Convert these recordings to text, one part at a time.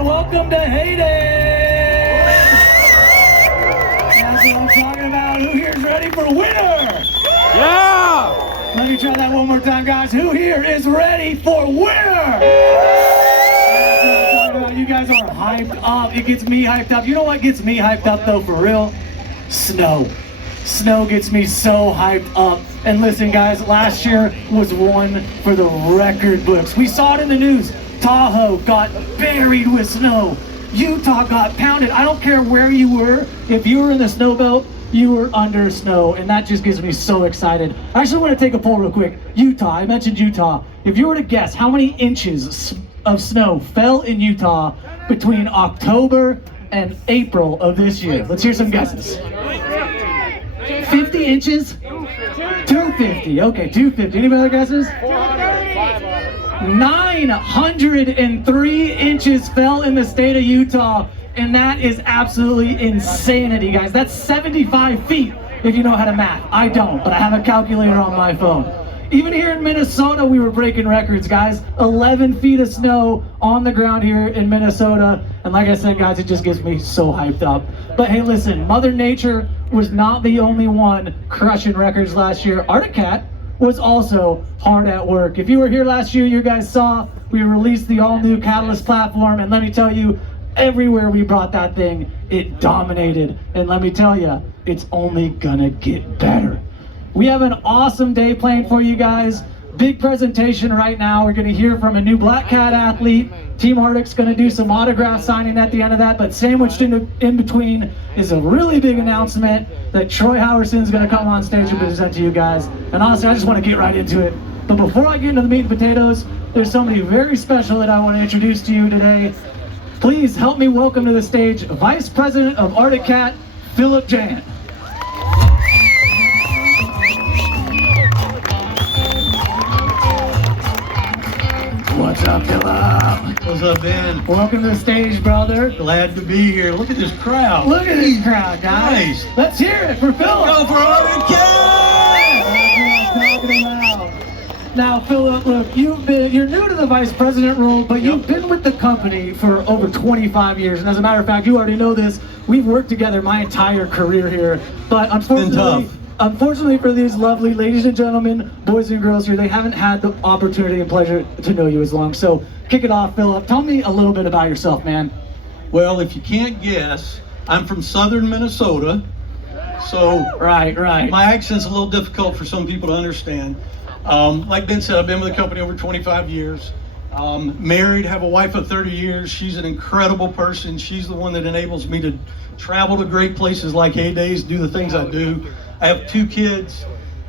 Welcome to Heyday! That's what I'm talking about. Who here's ready for winter? Yeah! Let me try that one more time, guys. Who here is ready for winter? That's what I'm talking about. You guys are hyped up. It gets me hyped up. You know what gets me hyped up though, for real? Snow. Snow gets me so hyped up. And listen, guys, last year was one for the record books. We saw it in the news. Tahoe got buried with snow. Utah got pounded. I don't care where you were. If you were in the snow belt, you were under snow, and that just gets me so excited. I actually want to take a poll real quick. Utah, I mentioned Utah. If you were to guess how many inches of snow fell in Utah between October and April of this year, let's hear some guesses. 50 inches? 250. Okay, 250. Any other guesses? 903 inches fell in the state of Utah, and that is absolutely insanity, guys. That's 75 feet if you know how to math. I don't, but I have a calculator on my phone. Even here in Minnesota, we were breaking records, guys. 11 feet of snow on the ground here in Minnesota. And like I said, guys, it just gets me so hyped up. But hey, listen, Mother Nature was not the only one crushing records last year. Arctic Cat was also hard at work. If you were here last year, you guys saw we released the all-new Catalyst platform, and let me tell you, everywhere we brought that thing, it dominated. And let me tell you, it's only gonna get better. We have an awesome day planned for you guys. Big presentation right now. We're gonna hear from a new Black Cat athlete. Team Arctic's gonna do some autograph signing at the end of that, but sandwiched in between is a really big announcement that Troy Howerson's gonna come on stage and present to you guys. And honestly, I just wanna get right into it. But before I get into the meat and potatoes, there's somebody very special that I wanna introduce to you today. Please help me welcome to the stage Vice President of Arctic Cat, Philip Jan. What's up, Philip? What's up, Ben? Welcome to the stage, brother. Glad to be here. Look at this crowd. Look at this crowd, guys. Nice. Let's hear it for Philip. Go for Arctic Cat! That's what I'm talking about. Now, Philip, look, you're new to the vice president role, but you've been with the company for over 25 years. And as a matter of fact, you already know this. We've worked together my entire career here. But unfortunately for these lovely ladies and gentlemen, boys and girls here, they haven't had the opportunity and pleasure to know you as long. So kick it off, Philip. Tell me a little bit about yourself, man. Well, if you can't guess, I'm from southern Minnesota. So Right. my accent's a little difficult for some people to understand. Like Ben said, I've been with the company over 25 years. Married, have a wife of 30 years. She's an incredible person. She's the one that enables me to travel to great places like Heydays, do the things I do. I have 2 kids.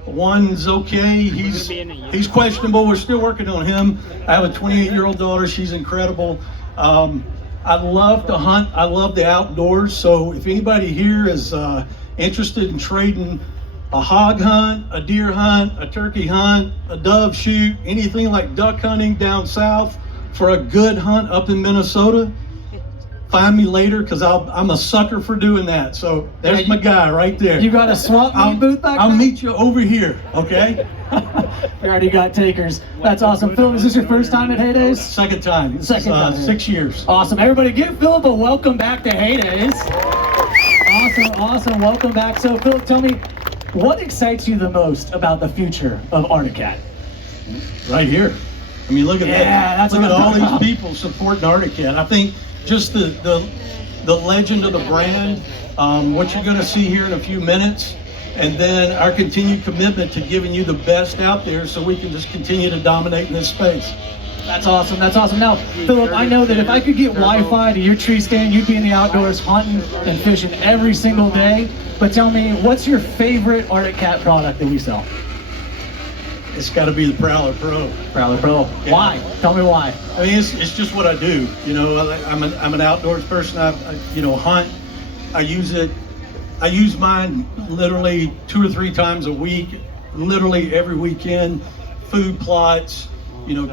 One's okay. He's questionable. We're still working on him. I have a 28-year-old daughter. She's incredible. I love to hunt. I love the outdoors. So if anybody here is interested in trading a hog hunt, a deer hunt, a turkey hunt, a dove shoot, anything like duck hunting down south for a good hunt up in Minnesota, find me later, because I'm a sucker for doing that. So there's my guy right there. You got a swamp meat booth back there? I'll meet you over here, okay? We already got takers. That's awesome. Phil, is this your first time at Heydays? Second time. Second time. 6 years. Awesome. Everybody give Philip a welcome back to Heydays. Awesome. Welcome back. So Philip, tell me, what excites you the most about the future of Arctic Cat? Right here. I mean, look at that. That's look what at I'm all talking these about. people supporting Arctic Cat. I think just the legend of the brand, what you're going to see here in a few minutes, and then our continued commitment to giving you the best out there so we can just continue to dominate in this space. That's awesome. That's awesome. Now, Philip, I know that if I could get Wi-Fi to your tree stand, you'd be in the outdoors hunting and fishing every single day. But tell me, what's your favorite Arctic Cat product that we sell? It's got to be the Prowler Pro. Prowler Pro. Yeah. Why? Tell me why. I mean, it's just what I do. You know, I'm an outdoors person. I hunt. I use it. I use mine literally 2 or 3 times a week, literally every weekend. Food plots,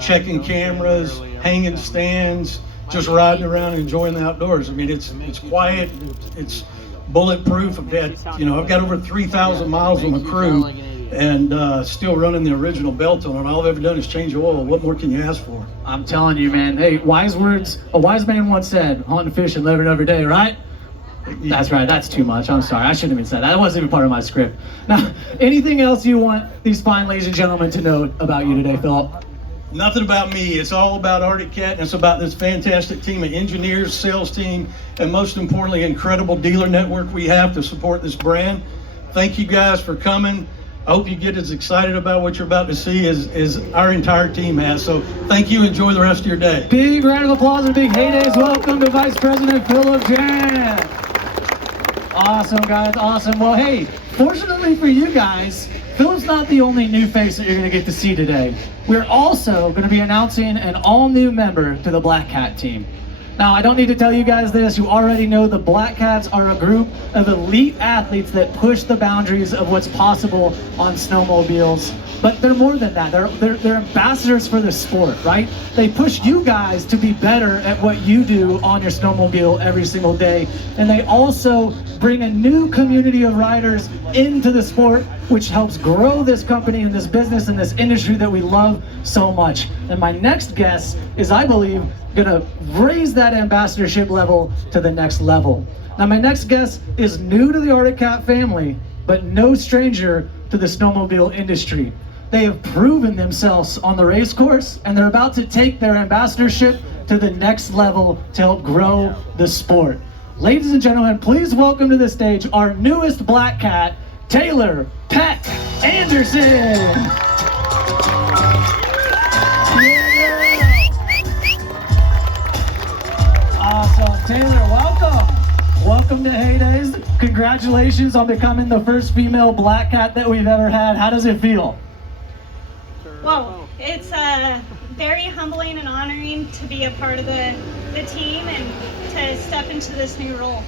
checking cameras, hanging stands, just riding around and enjoying the outdoors. I mean, it's quiet. It's bulletproof. I've got over 3,000 miles on the crew, and still running the original belt on it. All I've ever done is change oil. What more can you ask for? I'm telling you, man. Hey, wise words. A wise man once said, "Hunting, fishing, living every day." Right? That's right. That's too much. I'm sorry. I shouldn't have even said that. That wasn't even part of my script. Now, anything else you want these fine ladies and gentlemen to know about you today, Phil? Nothing about me. It's all about Arctic Cat, and it's about this fantastic team of engineers, sales team, and most importantly, incredible dealer network we have to support this brand. Thank you guys for coming. I hope you get as excited about what you're about to see as our entire team has. So thank you. Enjoy the rest of your day. Big round of applause and big heydays. Welcome to Vice President Philip Jan. Awesome, guys. Awesome. Well, hey, fortunately for you guys, Philip's not the only new face that you're going to get to see today. We're also going to be announcing an all-new member to the Black Cat team. Now, I don't need to tell you guys this. You already know the Black Cats are a group of elite athletes that push the boundaries of what's possible on snowmobiles. But they're more than that. They're ambassadors for the sport, right? They push you guys to be better at what you do on your snowmobile every single day. And they also bring a new community of riders into the sport, which helps grow this company and this business and this industry that we love so much. And my next guest is, I believe, gonna raise that ambassadorship level to the next level. Now, my next guest is new to the Arctic Cat family, but no stranger to the snowmobile industry. They have proven themselves on the race course, and they're about to take their ambassadorship to the next level to help grow the sport. Ladies and gentlemen, please welcome to the stage our newest Black Cat, Taylor Peck Anderson. Awesome. Taylor, welcome. Welcome to Heydays. Congratulations on becoming the first female Black Cat that we've ever had. How does it feel? Well, it's very humbling and honoring to be a part of the team and to step into this new role.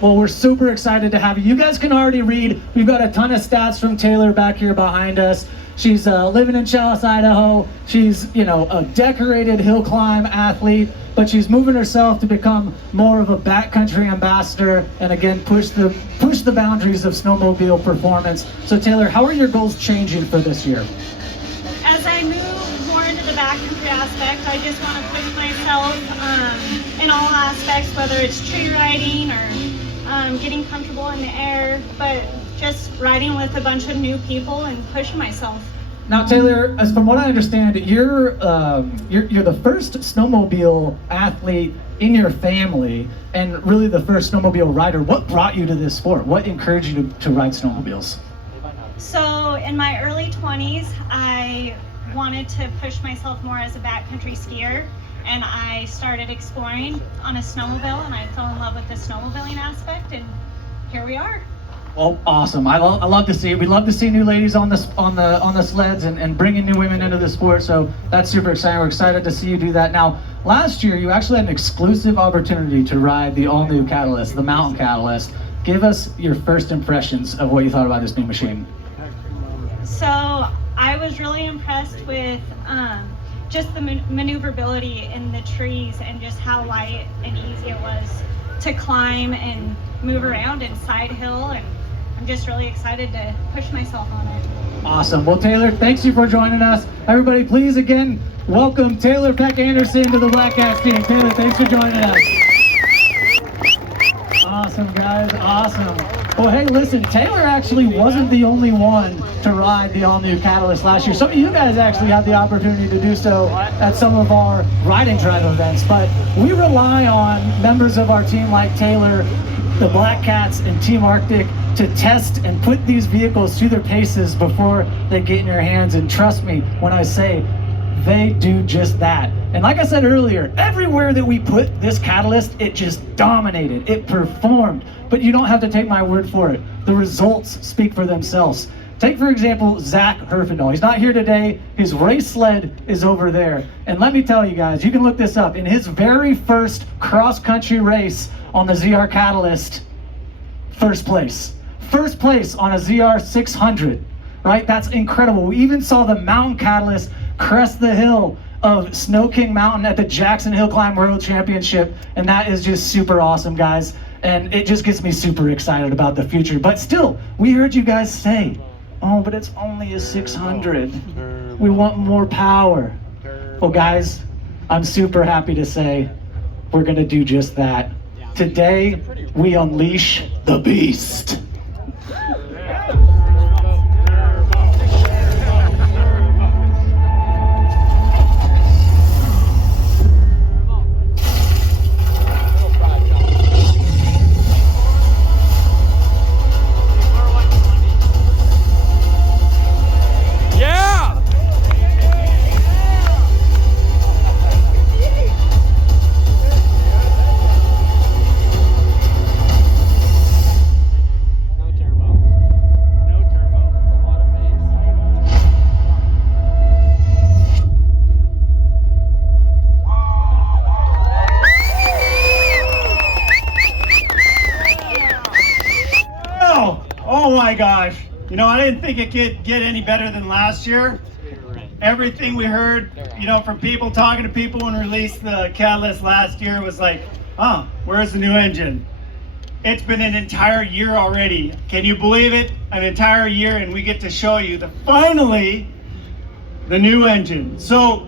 Well, we're super excited to have you. You guys can already read. We've got a ton of stats from Taylor back here behind us. She's living in Chalice, Idaho. She's, a decorated hill climb athlete, but she's moving herself to become more of a backcountry ambassador and again push the boundaries of snowmobile performance. So Taylor, how are your goals changing for this year? As I move more into the backcountry aspect, I just want to push myself in all aspects, whether it's tree riding or getting comfortable in the air, but just riding with a bunch of new people and pushing myself. Now, Taylor, as from what I understand, you're the first snowmobile athlete in your family, and really the first snowmobile rider. What brought you to this sport? What encouraged you to ride snowmobiles? So in my early 20s, I wanted to push myself more as a backcountry skier, and I started exploring on a snowmobile, and I fell in love with the snowmobiling aspect, and here we are. Well, awesome. I love to see it. We love to see new ladies on the sleds and bringing new women into the sport. So that's super exciting. We're excited to see you do that. Now, last year you actually had an exclusive opportunity to ride the all-new Catalyst, the Mountain Catalyst. Give us your first impressions of what you thought about this new machine. So I was really impressed with just the maneuverability in the trees and just how light and easy it was to climb and move around and side hill, and I'm just really excited to push myself on it. Awesome. Well, Taylor, thanks you for joining us. Everybody, please again welcome Taylor Peck Anderson to the Black Cats team. Taylor, thanks for joining us. Awesome, guys. Awesome. Well, hey, listen, Taylor actually wasn't the only one to ride the all-new Catalyst last year. Some of you guys actually had the opportunity to do so at some of our riding drive events, but we rely on members of our team like Taylor, the Black Cats, and Team Arctic to test and put these vehicles through their paces before they get in your hands. And trust me when I say they do just that. And like I said earlier, everywhere that we put this catalyst, it just dominated, it performed. But you don't have to take my word for it. The results speak for themselves. Take, for example, Zach Herfindahl. He's not here today. His race sled is over there. And let me tell you guys, you can look this up. In his very first cross-country race on the ZR Catalyst, first place. First place on a ZR 600, right? That's incredible. We even saw the Mountain Catalyst crest the hill of Snow King Mountain at the Jackson Hill Climb World Championship. And that is just super awesome, guys. And it just gets me super excited about the future. But still, we heard you guys say, oh, but it's only a 600. We want more power. Well, guys, I'm super happy to say we're gonna do just that. Today, we unleash the beast. Oh my gosh. You know, I didn't think it could get any better than last year. Everything we heard, you know, from people, talking to people when we released the Catalyst last year was like, huh, where's the new engine? It's been an entire year already. Can you believe it? An entire year, and we get to show you finally the new engine. So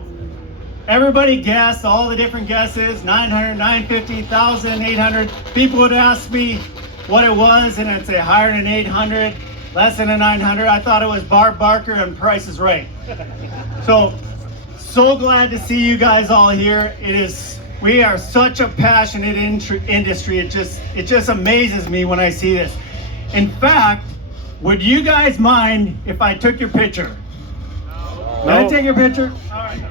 everybody guessed, all the different guesses, 900, 950, 1,000, 800. People would ask me what it was, and I'd say higher than 800, less than a 900. I thought it was Barb Barker and Price is Right. So glad to see you guys all here. We are such a passionate industry. It just amazes me when I see this. In fact, would you guys mind if I took your picture? No. Can I take your picture? All right.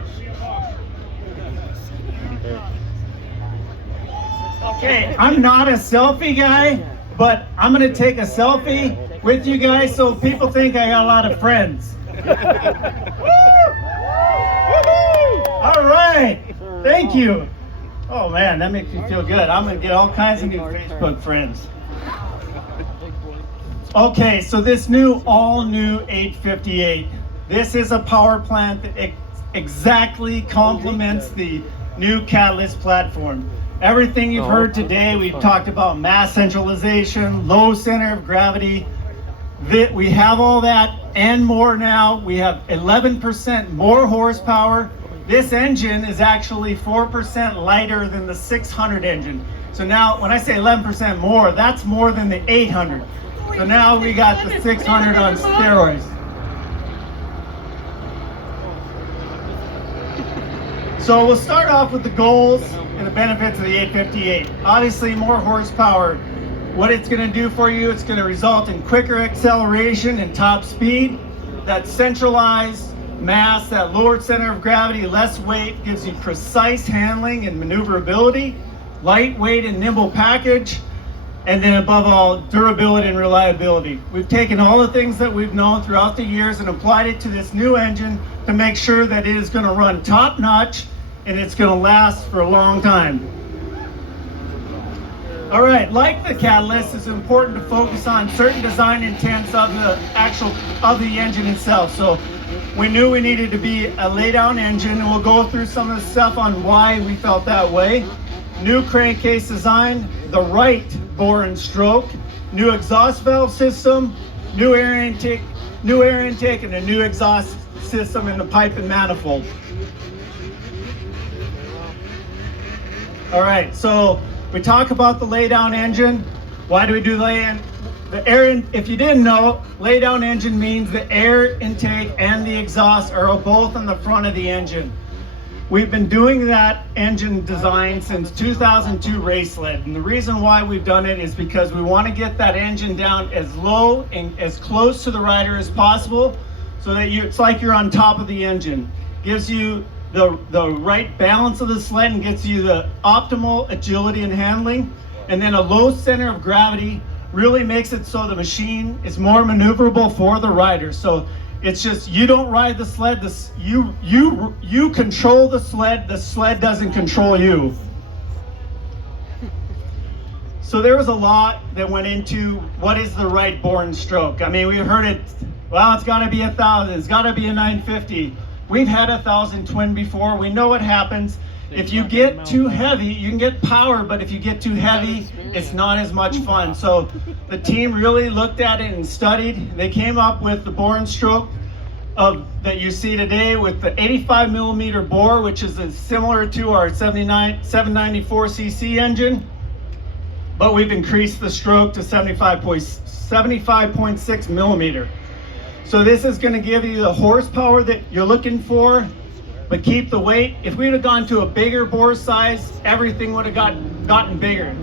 Okay, I'm not a selfie guy, but I'm gonna take a selfie with you guys so people think I got a lot of friends. All right, thank you. Oh man, that makes me feel good. I'm gonna get all kinds of new Facebook friends. Okay, so this all new 858. This is a power plant that exactly complements the new Catalyst platform. Everything you've heard today, we've talked about mass centralization, low center of gravity. We have all that and more now. We have 11% more horsepower. This engine is actually 4% lighter than the 600 engine. So now, when I say 11% more, that's more than the 800. So now we got the 600 on steroids. So we'll start off with the goals and the benefits of the 858. Obviously, more horsepower. What it's going to do for you, it's going to result in quicker acceleration and top speed. That centralized mass, that lower center of gravity, less weight, gives you precise handling and maneuverability, lightweight and nimble package, and then above all, durability and reliability. We've taken all the things that we've known throughout the years and applied it to this new engine to make sure that it is going to run top notch and it's going to last for a long time. All right, like the Catalyst, it's important to focus on certain design intents of the engine itself. So we knew we needed to be a lay-down engine, and we'll go through some of the stuff on why we felt that way. New crankcase design, the right bore and stroke, new exhaust valve system, new air intake, and a new exhaust system in the pipe and manifold. All right, so we talk about the lay-down engine. Why do we do the air? If you didn't know, lay-down engine means the air intake and the exhaust are both on the front of the engine. We've been doing that engine design since 2002 race sled, and the reason why we've done it is because we want to get that engine down as low and as close to the rider as possible, so that it's like you're on top of the engine. Gives you the right balance of the sled and gets you the optimal agility and handling. And then a low center of gravity really makes it so the machine is more maneuverable for the rider. So it's just, you don't ride the sled, you control the sled doesn't control you. So there was a lot that went into what is the right board stroke. I mean, we heard it, well, it's gotta be 1,000, it's gotta be a 950. We've had 1,000 twin before, we know what happens. If you get too heavy, you can get power, but if you get too heavy, it's not as much fun. So the team really looked at it and studied. They came up with the bore and stroke that you see today with the 85 millimeter bore, which is similar to our 794cc engine, but we've increased the stroke to 75.6 millimeter. So this is going to give you the horsepower that you're looking for, but keep the weight. If we would have gone to a bigger bore size, everything would have gotten bigger.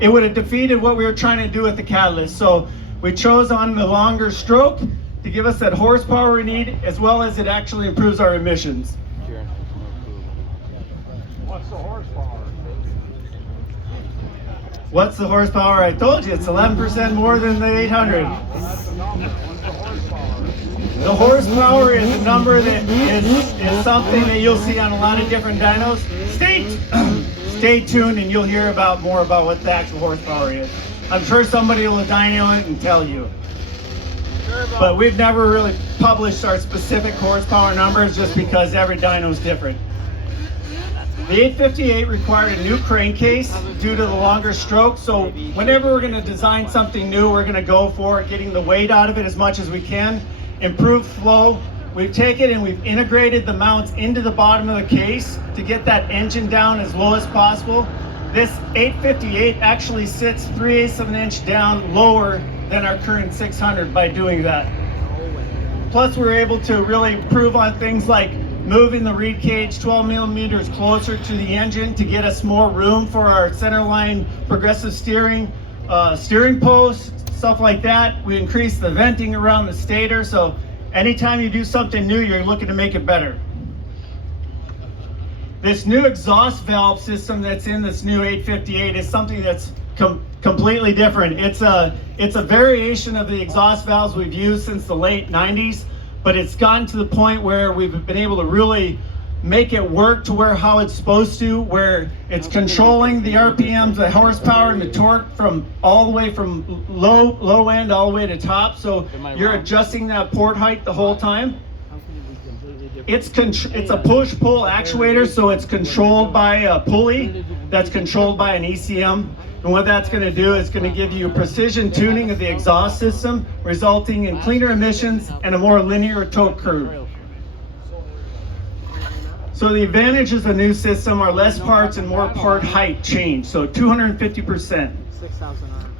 It would have defeated what we were trying to do with the Catalyst. So we chose on the longer stroke to give us that horsepower we need, as well as it actually improves our emissions. What's the horsepower? What's the horsepower? I told you, it's 11% more than the 800. That's the number. What's the horsepower? The horsepower is a number that is something that you'll see on a lot of different dynos. Stay tuned and you'll hear more about what the actual horsepower is. I'm sure somebody will dyno it and tell you. But we've never really published our specific horsepower numbers just because every dyno is different. The 858 required a new crankcase due to the longer stroke, so whenever we're going to design something new, we're going to go for getting the weight out of it as much as we can, improve flow. We've taken and we've integrated the mounts into the bottom of the case to get that engine down as low as possible. This 858 actually sits 3/8 of an inch down lower than our current 600 by doing that. Plus we're able to really improve on things like moving the reed cage 12 millimeters closer to the engine to get us more room for our centerline progressive steering post, stuff like that. We increase the venting around the stator, so anytime you do something new, you're looking to make it better. This new exhaust valve system that's in this new 858 is something that's completely different. It's a variation of the exhaust valves we've used since the late 90s. But it's gotten to the point where we've been able to really make it work to where how it's supposed to, where it's controlling the RPMs, the horsepower, and the torque from all the way from low end all the way to top. So you're adjusting that port height the whole time. It's a push-pull actuator, so it's controlled by a pulley that's controlled by an ECM. And what that's going to do is going to give you precision tuning of the exhaust system, resulting in cleaner emissions and a more linear torque curve. So the advantages of the new system are less parts and more part height change, so 250%.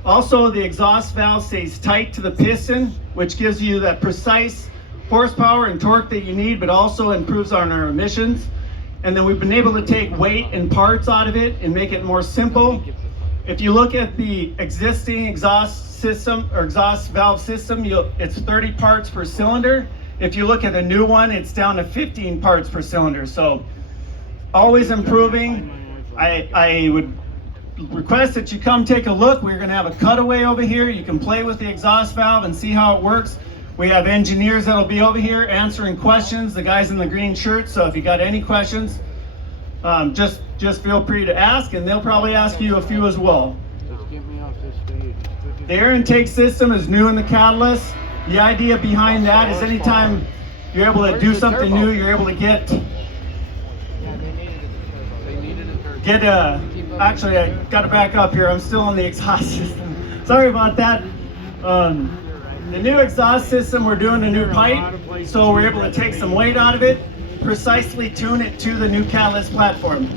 Also, the exhaust valve stays tight to the piston, which gives you that precise horsepower and torque that you need, but also improves on our emissions. And then we've been able to take weight and parts out of it and make it more simple. If you look at the existing exhaust system or exhaust valve system, it's 30 parts per cylinder. If you look at the new one, it's down to 15 parts per cylinder. So always improving. I would request that you come take a look. We're going to have a cutaway over here. You can play with the exhaust valve and see how it works. We have engineers that'll be over here answering questions, the guys in the green shirts. So if you got any questions, just feel free to ask, and they'll probably ask you a few as well. The air intake system is new in the Catalyst. The idea behind that is anytime you're able to do something new, you're able to actually I got to back up here. I'm still on the exhaust system. Sorry about that. The new exhaust system, we're doing a new pipe, so we're able to take some weight out of it, precisely tune it to the new Catalyst platform.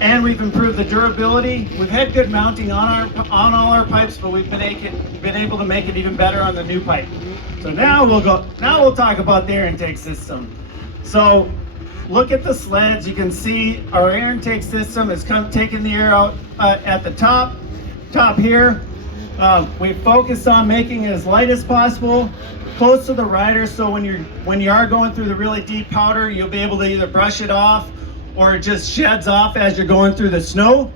And we've improved the durability. We've had good mounting on all our pipes, but we've been able to make it even better on the new pipe. So now we'll talk about the air intake system. So look at the sleds. You can see our air intake system is taking the air out at the top here. We focused on making it as light as possible, close to the rider, so when you are going through the really deep powder, you'll be able to either brush it off or it just sheds off as you're going through the snow.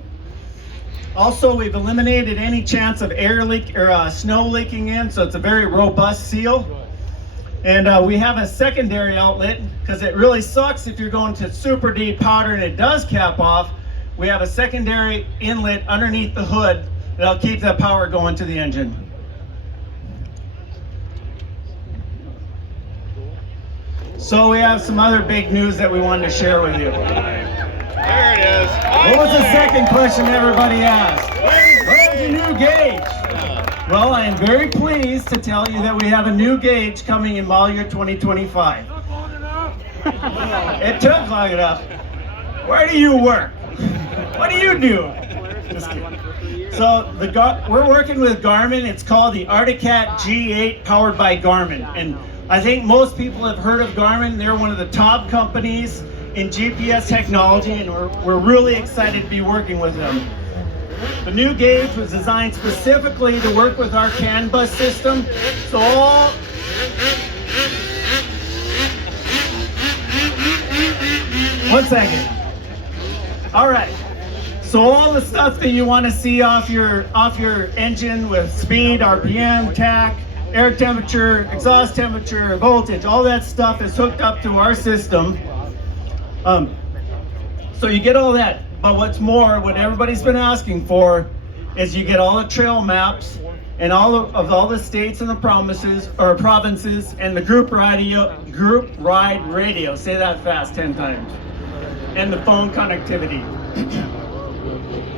Also, we've eliminated any chance of air leak or snow leaking in, so it's a very robust seal. And we have a secondary outlet because it really sucks if you're going to super deep powder and it does cap off. We have a secondary inlet underneath the hood that'll keep that power going to the engine. So we have some other big news that we wanted to share with you. There it is. What was the second question everybody asked? Where's your new gauge? Well, I am very pleased to tell you that we have a new gauge coming in model year 2025. It took long enough. Where do you work? What do you do? Just kidding. So we're working with Garmin. It's called the Articat G8 powered by Garmin. And I think most people have heard of Garmin. They're one of the top companies in GPS technology, and we're really excited to be working with them. The new gauge was designed specifically to work with our CAN bus system. So one second. All right. So all the stuff that you want to see off your engine with speed, RPM, tach, air temperature, exhaust temperature, voltage, all that stuff is hooked up to our system. So you get all that, but what's more, what everybody's been asking for is you get all the trail maps and all the states and the provinces and the group ride radio. Say that fast 10 times. And the phone connectivity.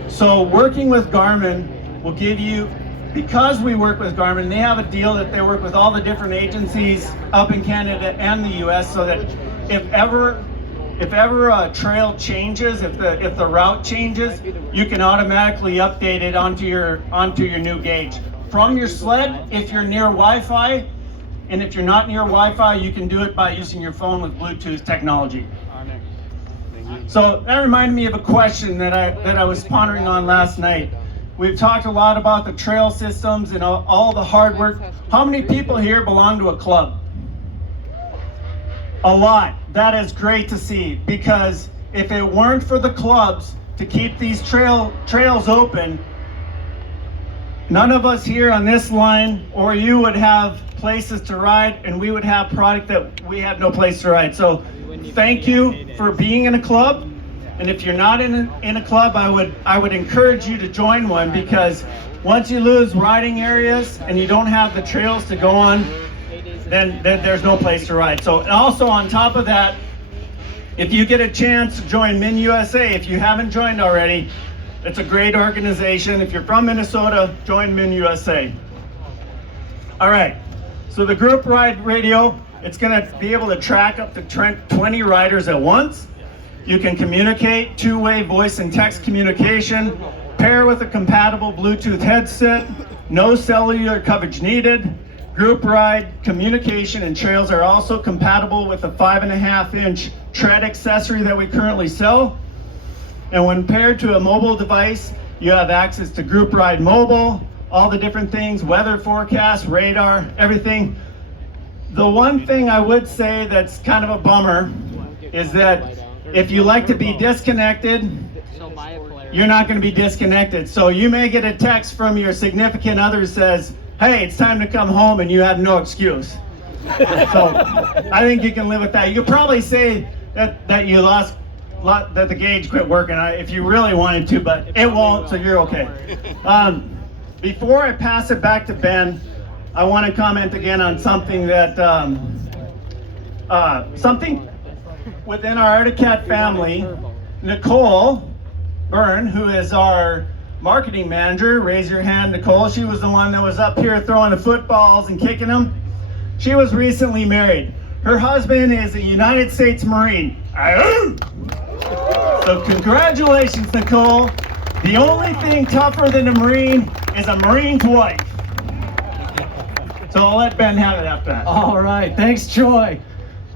So working with Garmin will give you, because we work with Garmin, they have a deal that they work with all the different agencies up in Canada and the US, so that if ever a trail changes, if the route changes, you can automatically update it onto your new gauge. From your sled, if you're near Wi-Fi, and if you're not near Wi-Fi, you can do it by using your phone with Bluetooth technology. So that reminded me of a question that I was pondering on last night. We've talked a lot about the trail systems and all the hard work. How many people here belong to a club? A lot. That is great to see, because if it weren't for the clubs to keep these trails open, none of us here on this line or you would have places to ride, and we would have product that we had no place to ride. So thank you for being in a club. And if you're not in a club, I would encourage you to join one, because once you lose riding areas and you don't have the trails to go on, then there's no place to ride. So also on top of that, if you get a chance to join Min USA, if you haven't joined already, it's a great organization. If you're from Minnesota, join Min USA. All right, so the group ride radio, it's gonna be able to track up to 20 riders at once. You can communicate, two-way voice and text communication, pair with a compatible Bluetooth headset, no cellular coverage needed. Group ride, communication, and trails are also compatible with a 5.5-inch tread accessory that we currently sell. And when paired to a mobile device, you have access to Group Ride Mobile, all the different things, weather forecast, radar, everything. The one thing I would say that's kind of a bummer is that if you like to be disconnected, you're not going to be disconnected. So you may get a text from your significant other that says, hey, it's time to come home, and you have no excuse. So I think you can live with that. You could probably say that you lost, that the gauge quit working if you really wanted to, but it won't, so you're okay. Before I pass it back to Ben, I want to comment again on something that, something within our Articat family. Nicole Byrne, who is our marketing manager, raise your hand, Nicole. She was the one that was up here throwing the footballs and kicking them. She was recently married. Her husband is a United States Marine. So congratulations, Nicole. The only thing tougher than a Marine is a Marine's wife. So I'll let Ben have it after that. All right, thanks, Troy.